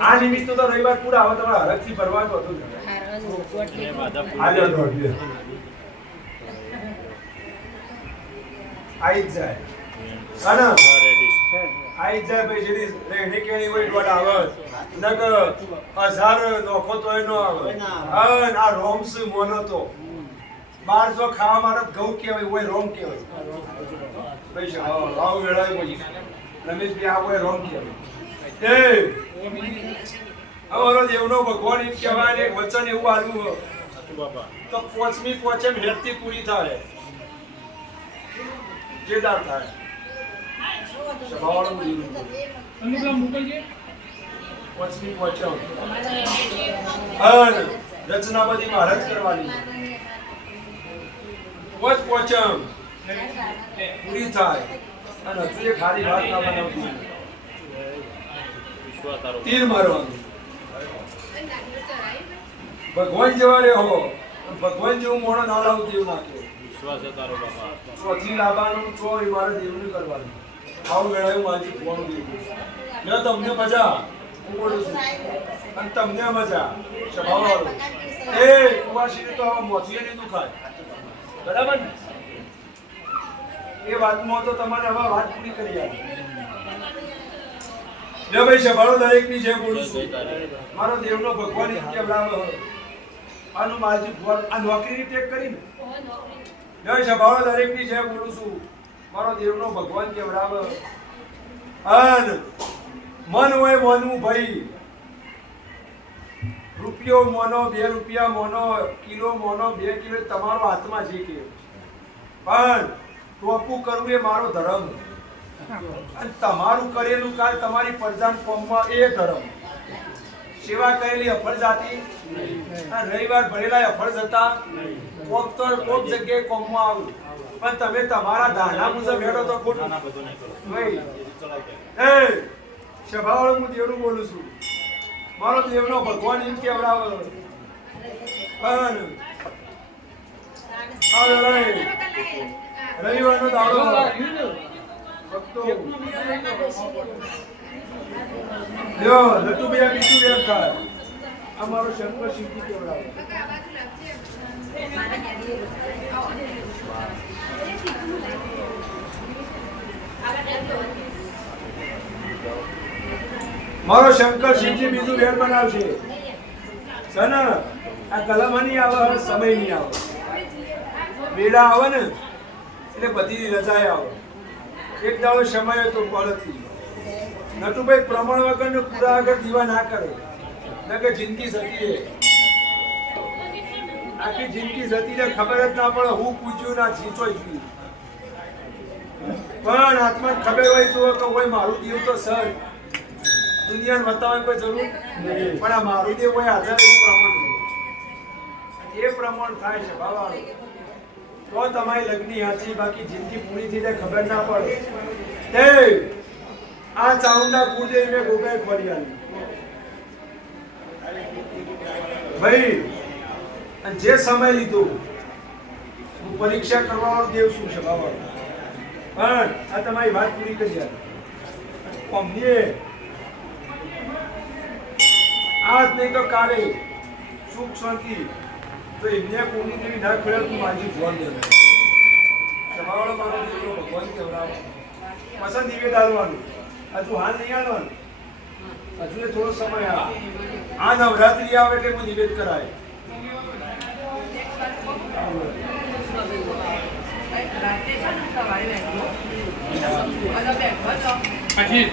આ નિમિત્ત તો રવિવાર પૂરા આવે તમારે હરખથી ભરવાનું હતું ને આજો દોડ દે આઈ જાય અને આઈ જાય ભાઈ જેની રેડી કેણી હોય દોડ આવે નક 1000 નોખો તોય નો આવે હા આ રોમ્સ મોનો તો 1200 ખાવા માટે ઘઉં કેવાય હોય રોમ કેવાય ભાઈ રાવ વેળાય બોલી રમેશ ભાઈ આ હોય રોમ કેવાય એ અમારો દેવનો ભગવાન એમ કહેવાય ને વચન એવું આલ્યું તો પોચમી પોચમ હેરતી પૂરી થાય જેદાર થાય સભાવાળું પોચમી પોચમ અને રચના બધી મહારાજ કરવાની પોચ પોચમ પૂરી થાય અને હજુ એક ખાલી વાત ના બનાવતી તીર મારવાનું ભગવાન જેવા રે હો ભગવાન જેવું મોણો ના લાવું દેવ નાખ્યો વિશ્વાસ તારો બાપા ચોથી લાવવાનું ચો એ મારે દેવનું કરવાનું આવું વેળાયું માજી ફોન દેવું જો તમને મજા હું બોલું છું અને તમને મજા સ્વભાવવાળું એ કુવાસીને તો આવા મોથીએ નહીં દુખાય બરાબર ને એ વાતમાં તો તમારે હવે વાત પૂરી કરી આપી જો ભાઈ સભાળો દરેકની જે બોલું છું મારો દેવનો ભગવાન એમ કેવડાવે આનું માજી ફોન આ નોકરીની ટેક કરીને જો સભાળો દરેકની જે બોલું છું મારો દેવનો ભગવાન કેવડાવે અન મન હોય મોનવું ભાઈ રૂપિયો મોનો 2 રૂપિયા મોનો કિલો મોનો 2 કિલો તમારો હાથમાં જે કે પણ ટોપું કરવું એ મારો ધર્મ અને તમારું કરેલું કાલ તમારી પ્રજાન કોમમાં એ ધર્મ સેવા કરેલી અફળ જાતી અને રવિવાર ભરેલા અફળ જતા કોક તો કોક જગ્યાએ કોમમાં આવ્યું પણ તમે તમારા ધારણા મુજબ હેડો તો ખોટું ભાઈ એ સભાવાળો હું દેવનું બોલું છું મારો દેવનો ભગવાન એમ કેવડાવે અને આ લડાઈ રવિવારનો દાડો ભક્તો લ્યો લટુ ભૈયા બીજું વેમ થાય અમારો શંકર સિદ્ધિ કેવડાવે મારો શંકર સિદ્ધિ બીજું વેર બનાવશે સન આ કલમ નહીં આવે સમય નહીં આવે વેડા આવે ને એટલે બધી રજા આવે એક દાડો સમય તો પડતી નટુભાઈ પ્રમાણ વગર ને પૂરા આગળ દીવા ના કરે ન કે જિંદગી જતી રહે આખી જિંદગી જતી રહે ખબર જ ના પડે હું પૂછ્યું ના ચીચોઈ ગયું પણ આત્મા ખબર હોય તો કે હોય મારું દેવ તો સર દુનિયાને બતાવવાની કોઈ જરૂર નહીં પણ આ મારું દેવ હોય હાજર એવું પ્રમાણ એ પ્રમાણ થાય છે બાબા તો તમારી લગ્ની હાચી બાકી જિંદગી પૂરી થઈ જાય ખબર ના પડે તે આ ચાઉંડા કુળદેવી મેં ગોગાઈ ખોલી આલી ભાઈ અને જે સમય લીધો હું પરીક્ષા કરવા વાળો દેવ શું છે બાબા પણ આ તમારી વાત પૂરી કરી યાર અમને આજ નહીં તો કાલે સુખ શાંતિ તો એમને કોની દેવી ના ખોયા તું માજી ફોન દે સવાળો મારો દેવનો ભગવાન કેવડાવો પસંદ નિવેદ આવવાનું હજુ હાલ નહીં આવવાનું હજુ થોડો સમય આ નવરાત્રી આવે એટલે હું નિવેદ કરાય પછી